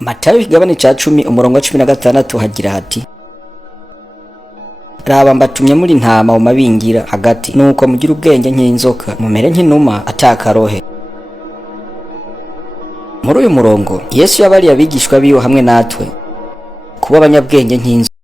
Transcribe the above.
Matayo ikigabane ca 10 umurongo wa 16 hagira hati: Raba mbatumye muri ntama mu mabingira hagati, nuko mugira ubwenge nk'inzoka, mumere nk'inuma atakarohe. Muri uyu murongo Yesu yabariye abigishwa biwe hamwe natwe kuba abanyabwenge nk'inzoka.